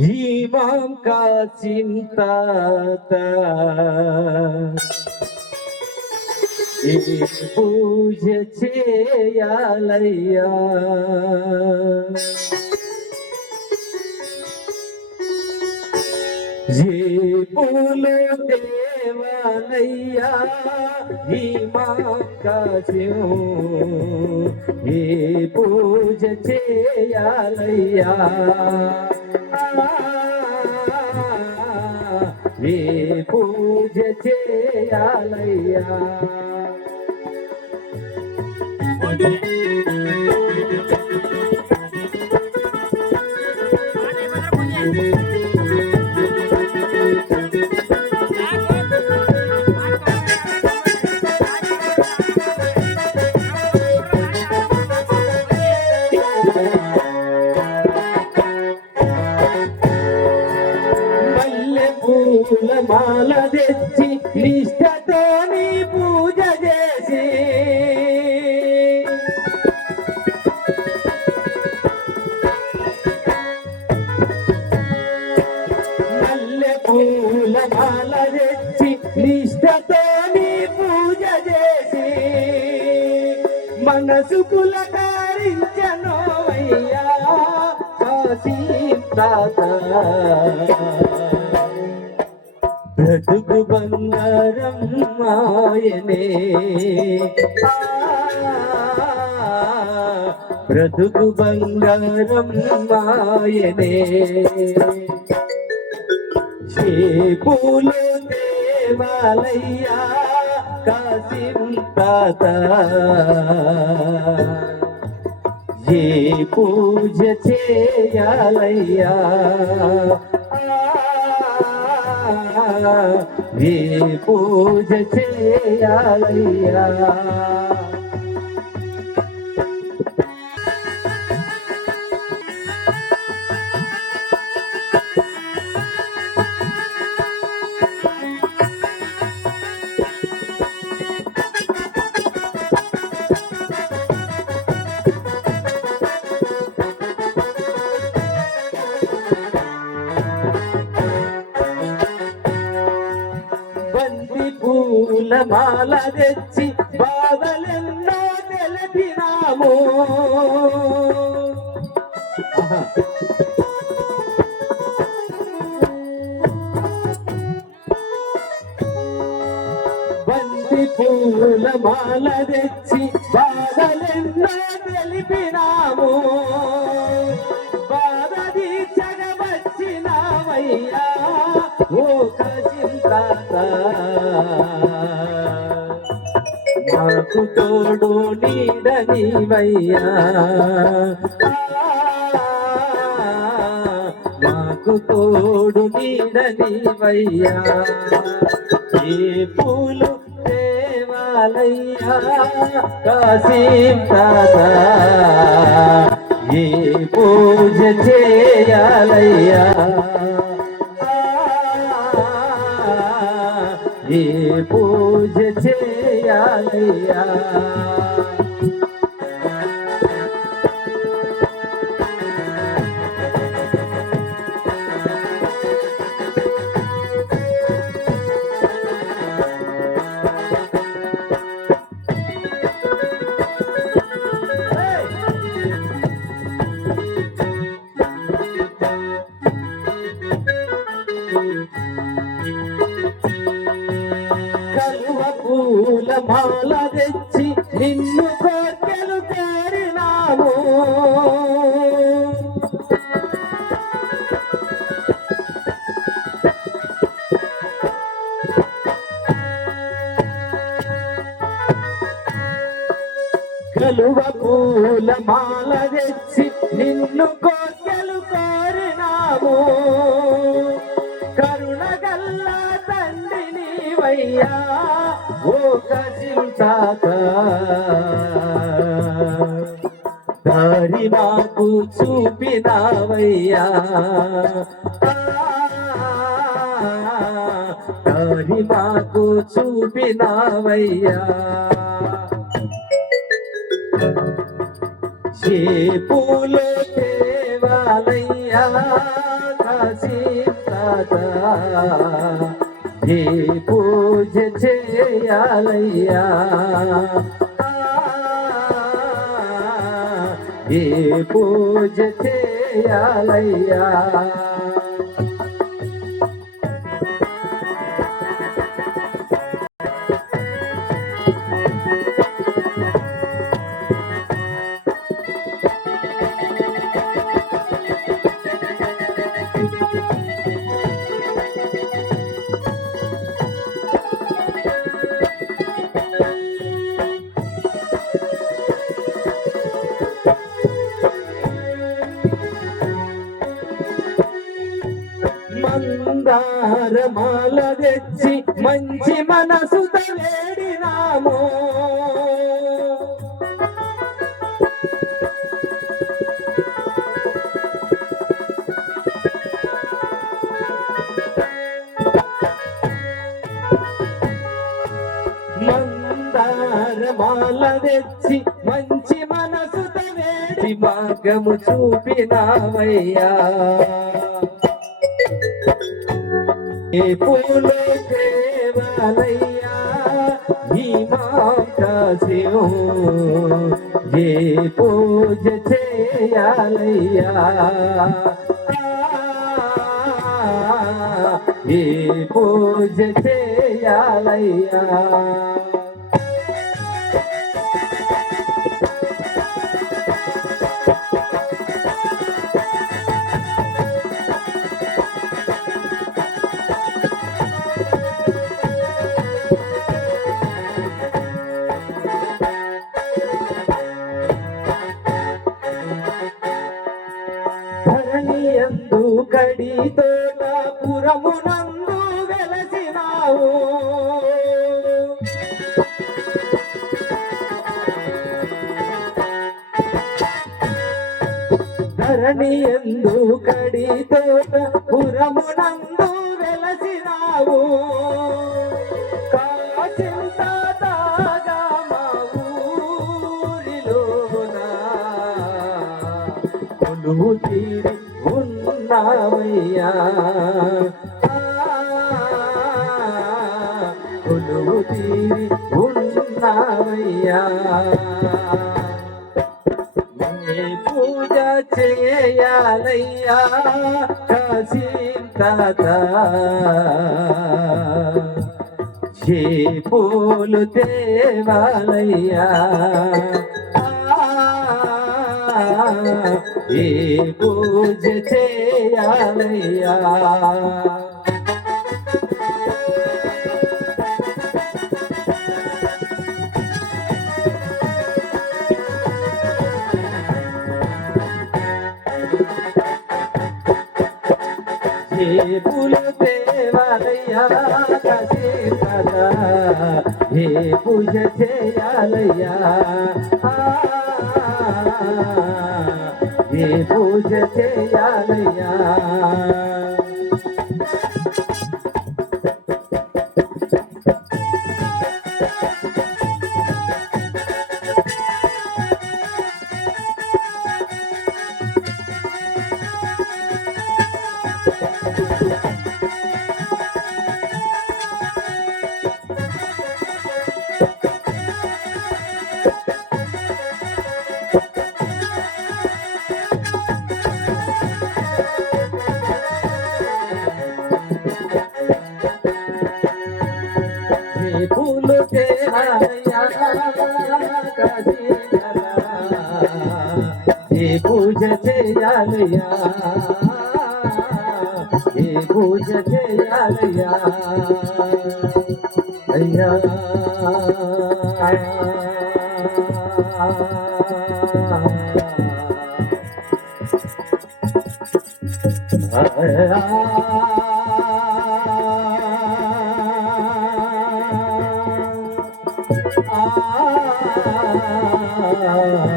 इमाम का चिंता पूज చేయాలయ్యా పూలు దేవాలయ్యా ఇమాం కాసిం ఈ పూజ చేయాలయ్యా ఈ పూజ చేయాలయ్యా మాల తెచ్చి నిష్టతో నీ పూజ చేసి మల్లె పూల మాల తెచ్చి నిష్టతో నీ పూజ చేసి మనసు పులకరించనోవయ్యా కాశీం తాత బ్రతుకు బంగారం మాయనే బ్రతుకు బంగారం మాయనే పూలు దేవాలయ్యా కాసిం తాత ఏ పూజ చేయాలయ్యా ఏ పూజ చేయాలయ్యా పూల మాల తెచ్చి బాధలెన్నో తెలిపినాము బంతి పూల మాల తెచ్చి బాధలెన్నో తెలిపినాము బాధ తీర్చగవచ్చినావయ్యా ఓ కాశీం తాత మాకు తోడు నీడనివయ్యా మాకు తోడు నీడనివయ్యా ఏ పూలు దేవాలయ్యా కాశీం తాత ఏ పూజ చేయాలయ్యా ఏ పూజ చేయాలయ్యా పూల మాల తెచ్చి నిన్ను కోర్కెలు కోరినాము కలువ పూల మాల తెచ్చి నిన్ను కోర్కెలు కోరినాము కరుణగల్ల తండ్రి నీవయ్యా ఓ కాశీం తాత దారి మాకు చూపినావయ్యా దారి మాకు చూపినావయ్యా పూలు దేవాలయ్యా కాశీతాత ఏ పూజ చేయాలయ్యా ఏ పూజ చేయాలయ్యా మందారమాల తెచ్చి మంచి మనసుత వేడినాము మందారమాల తెచ్చి మంచి మనసుత వేడి భాగము చూపినావయ్యా ఏ పూలు దేవాలయ్యా ఇమాం కాసిం ఏ పూజ చేయాలయ్యా ఏ పూజ చేయాలయ్యా ధరణియందు కడి తోట పురమునందు వెలసినావు ధరణియందు కడి తోట పురమునందు వెలసినావు కాసింతాగా మా ఊరిలోనా కొలువు తీరి ఉన్నావయ్యా కొలువు తీరి ఉన్నావయ్యా ఏ పూజ చేయాలయ్యా కాశీతాత ఏ పూలు దేవాలయ్యా ఏ పూజ చేయాలయ్యా ఏ పూలు దేవాలయ్యా కాశీతాత ఏ పూజ చేయాలయ్యా ఏ పూజ చేయాలయ్యా పూలు దేవాలయ్యా కాశీతాత ఏ పూజ చేయాలయ్యా ఏ పూజ చేయాలయ్యా అయ్యా ఆ